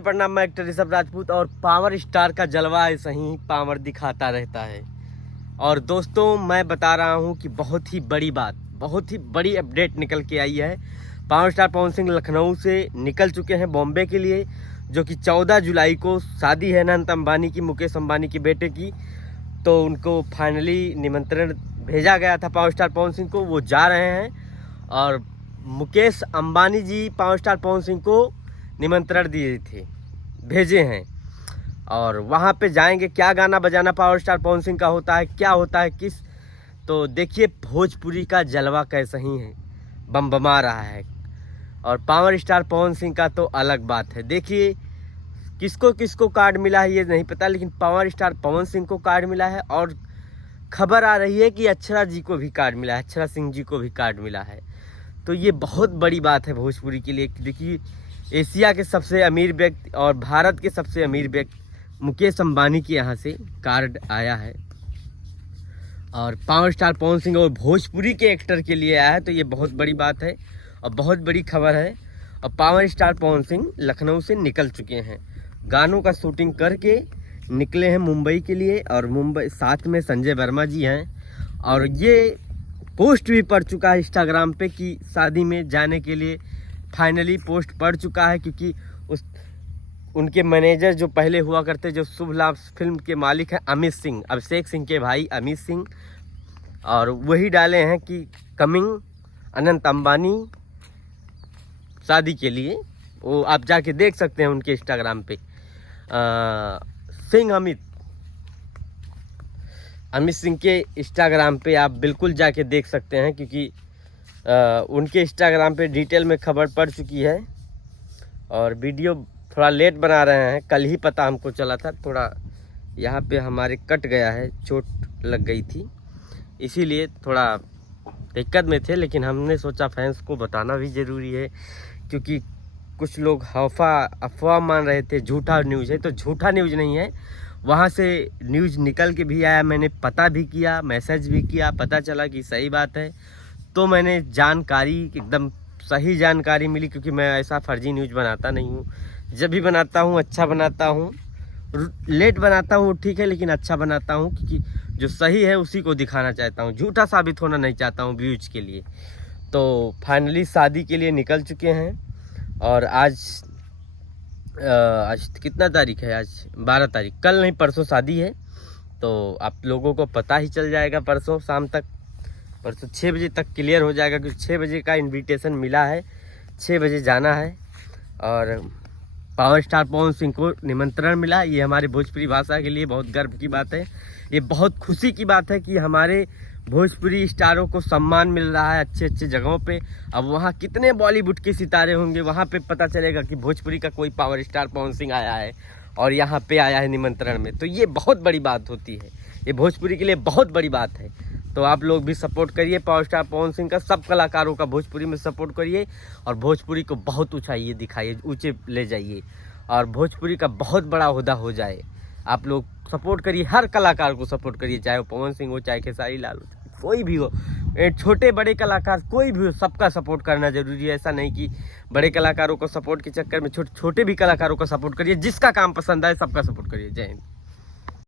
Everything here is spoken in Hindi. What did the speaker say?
प्रणाम, मैं एक्टर ऋषभ राजपूत और पावर स्टार का जलवा ऐसा ही पावर दिखाता रहता है। और दोस्तों मैं बता रहा हूं कि बहुत ही बड़ी बात, बहुत ही बड़ी अपडेट निकल के आई है। पावर स्टार पवन सिंह लखनऊ से निकल चुके हैं बॉम्बे के लिए, जो कि 14 जुलाई को शादी है अनंत अंबानी की, मुकेश अंबानी के बेटे की। तो उनको फाइनली निमंत्रण भेजा गया था पावर स्टार पवन सिंह को, वो जा रहे हैं। और मुकेश अंबानी जी पावर स्टार पवन सिंह को निमंत्रण दिए थे, भेजे हैं। और वहाँ पे जाएंगे, क्या गाना बजाना पावर स्टार पवन सिंह का होता है, क्या होता है किस, तो देखिए भोजपुरी का जलवा कैसा ही है, बमबमा रहा है। और पावर स्टार पवन सिंह का तो अलग बात है। देखिए किसको किसको कार्ड मिला है ये नहीं पता, लेकिन पावर स्टार पवन सिंह को कार्ड मिला है। और खबर आ रही है कि अक्षरा जी को भी कार्ड मिला है, अक्षरा सिंह जी को भी कार्ड मिला है। तो ये बहुत बड़ी बात है भोजपुरी के लिए। देखिए एशिया के सबसे अमीर व्यक्ति और भारत के सबसे अमीर व्यक्ति मुकेश अंबानी के यहाँ से कार्ड आया है, और पावर स्टार पवन सिंह और भोजपुरी के एक्टर के लिए आया है। तो ये बहुत बड़ी बात है और बहुत बड़ी खबर है। और पावर स्टार पवन सिंह लखनऊ से निकल चुके हैं, गानों का शूटिंग करके निकले हैं मुंबई के लिए। और मुंबई साथ में संजय वर्मा जी हैं। और ये पोस्ट भी पड़ चुका है इंस्टाग्राम पे कि शादी में जाने के लिए फाइनली पोस्ट पड़ चुका है, क्योंकि उनके मैनेजर जो पहले हुआ करते, जो शुभ लाभ फिल्म के मालिक हैं अमित सिंह, अभिषेक सिंह के भाई अमित सिंह, और वही डाले हैं कि कमिंग अनंत अंबानी शादी के लिए। वो आप जाके देख सकते हैं उनके इंस्टाग्राम पे, सिंह अमित सिंह के इंस्टाग्राम पे आप बिल्कुल जाके देख सकते हैं, क्योंकि उनके इंस्टाग्राम पे डिटेल में खबर पड़ चुकी है। और वीडियो थोड़ा लेट बना रहे हैं, कल ही पता हमको चला था। थोड़ा यहाँ पे हमारे कट गया है, चोट लग गई थी, इसीलिए थोड़ा दिक्कत में थे। लेकिन हमने सोचा फैंस को बताना भी ज़रूरी है, क्योंकि कुछ लोग अफवाह मान रहे थे, झूठा न्यूज़ है। तो झूठा न्यूज़ नहीं है, वहाँ से न्यूज़ निकल के भी आया, मैंने पता भी किया, मैसेज भी किया, पता चला कि सही बात है। तो मैंने जानकारी एकदम सही जानकारी मिली, क्योंकि मैं ऐसा फर्जी न्यूज़ बनाता नहीं हूँ। जब भी बनाता हूँ अच्छा बनाता हूँ, लेट बनाता हूँ ठीक है, लेकिन अच्छा बनाता हूँ, क्योंकि जो सही है उसी को दिखाना चाहता हूँ, झूठा साबित होना नहीं चाहता हूँ व्यूज के लिए। तो फाइनली शादी के लिए निकल चुके हैं। और आज कितना तारीख है, आज 12 तारीख, कल नहीं परसों शादी है। तो आप लोगों को पता ही चल जाएगा परसों शाम तक, परसों 6 बजे तक क्लियर हो जाएगा, क्योंकि 6 बजे का इनविटेशन मिला है, 6 बजे जाना है। और पावर स्टार पवन सिंह को निमंत्रण मिला, ये हमारे भोजपुरी भाषा के लिए बहुत गर्व की बात है। ये बहुत खुशी की बात है कि हमारे भोजपुरी स्टारों को सम्मान मिल रहा है अच्छे अच्छे जगहों पे। अब वहाँ कितने बॉलीवुड के सितारे होंगे, वहाँ पे पता चलेगा कि भोजपुरी का कोई पावर स्टार पवन सिंह आया है और यहाँ पे आया है निमंत्रण में। तो ये बहुत बड़ी बात होती है, ये भोजपुरी के लिए बहुत बड़ी बात है। तो आप लोग भी सपोर्ट करिए पावर स्टार पवन सिंह का, सब कलाकारों का भोजपुरी में सपोर्ट करिए। और भोजपुरी को बहुत ऊंचाई दिखाइए, ऊंचे ले जाइए, और भोजपुरी का बहुत बड़ा ओहदा हो जाए। आप लोग सपोर्ट करिए, हर कलाकार को सपोर्ट करिए, चाहे वो पवन सिंह हो, चाहे खेसारी लाल हो, कोई भी हो, छोटे बड़े कलाकार कोई भी हो, सबका सपोर्ट करना जरूरी है। ऐसा नहीं कि बड़े कलाकारों को सपोर्ट के चक्कर में छोटे भी कलाकारों को सपोर्ट करिए, जिसका काम पसंद आए सबका सपोर्ट करिए। जय हिंद।